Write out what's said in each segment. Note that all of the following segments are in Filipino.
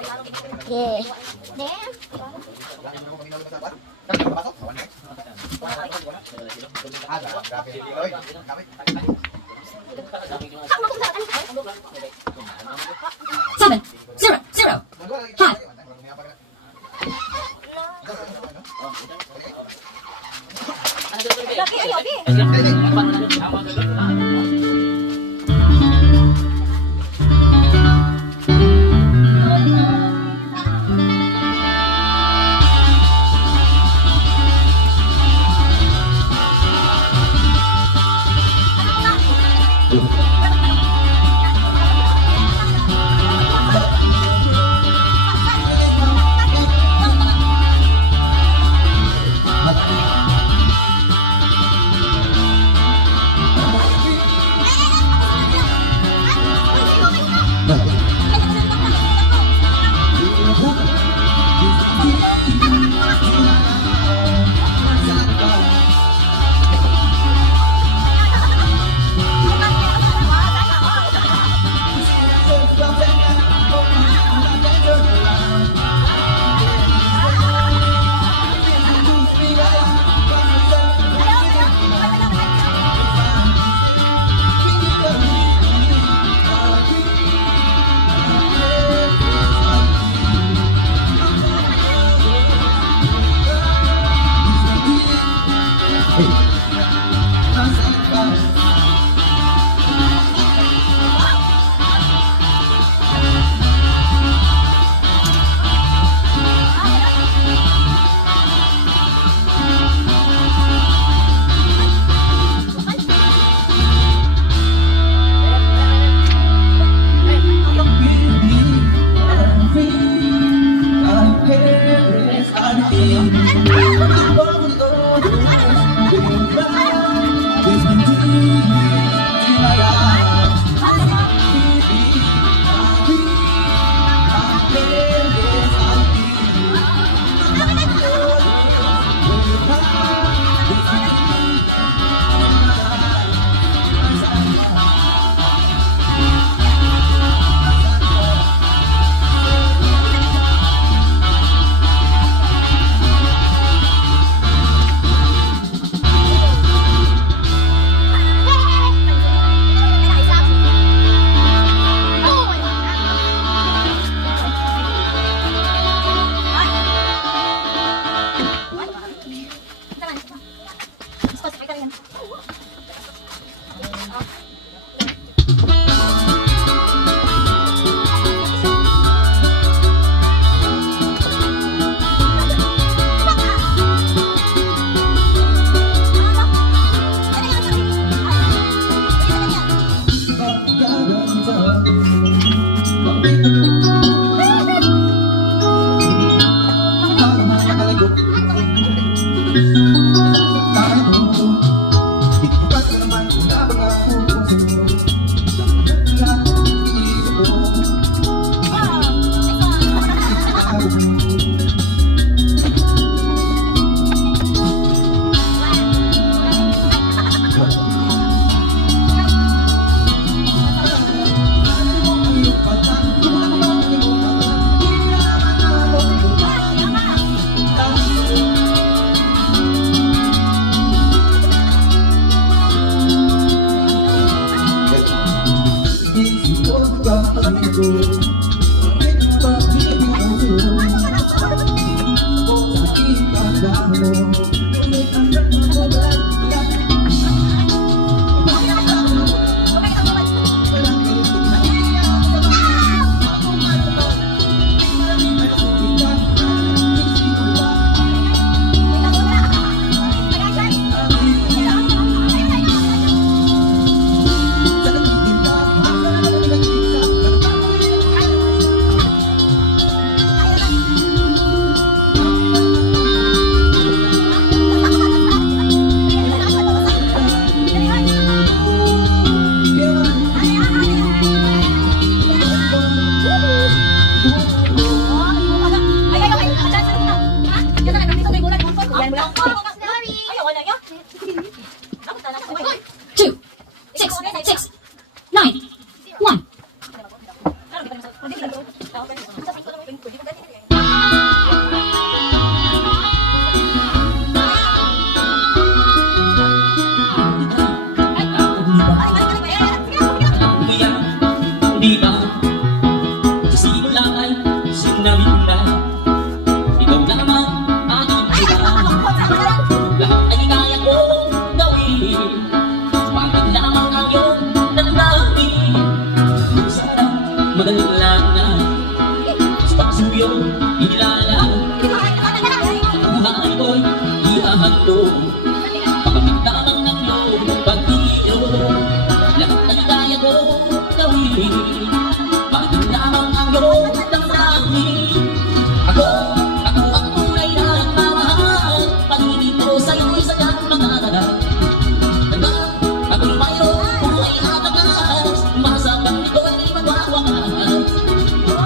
Yeah. Seven, zero, zero, five. Bakit lamang ang iyong damdamin? Ako ang tunay na nagmamahal. Pag-ibig ko sa'yo'y sadyang magdadala. Ako'y mayroong buhay at tagas. Masapat ito'y magwawakas.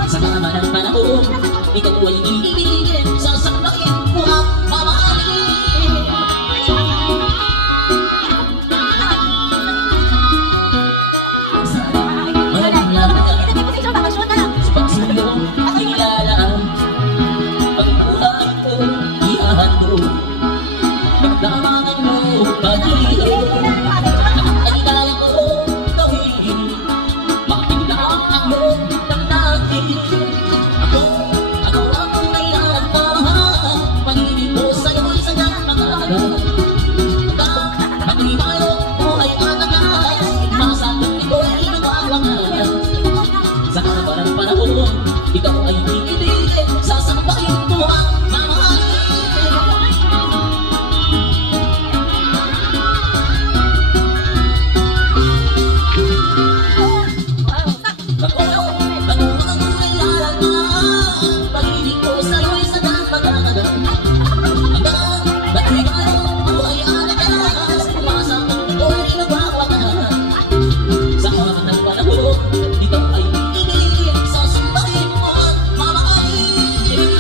Sa kama ng panahon, ikaw ay iibigin. Sasaklakin mo ang mamahalin. Ikaw ay iibigin, sasampahin mo ang mamahalin. Ako ang tunay na nagmamahal. Pag-ibig ko sa'yo'y sadyang magdadala. Hanggang bati mayroong buhay at tagas. Umasang ito'y nagwawakas. Sa haba ng panahon, ikaw ay iibigin, sasampahin mo ang mamahalin.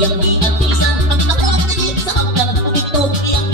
Yang di artisan ang nakuha sa hanggang ito, yang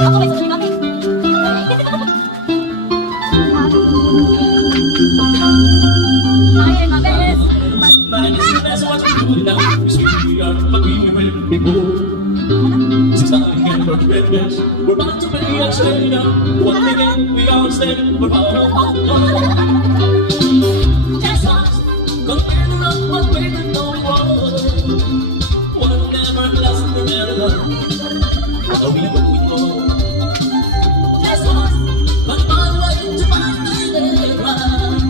Ako may susunod kami. Ay, mabes. That's what we do now. We are fucking people. Since I can't forget this, we're about to be a stranger. One minute we all stay, we're about to just us, compare the rock, what we're going wrong. One never lasts forever. Oh, we go. Just us, but my way to find the right.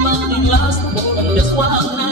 Nothing lasts more than just one night.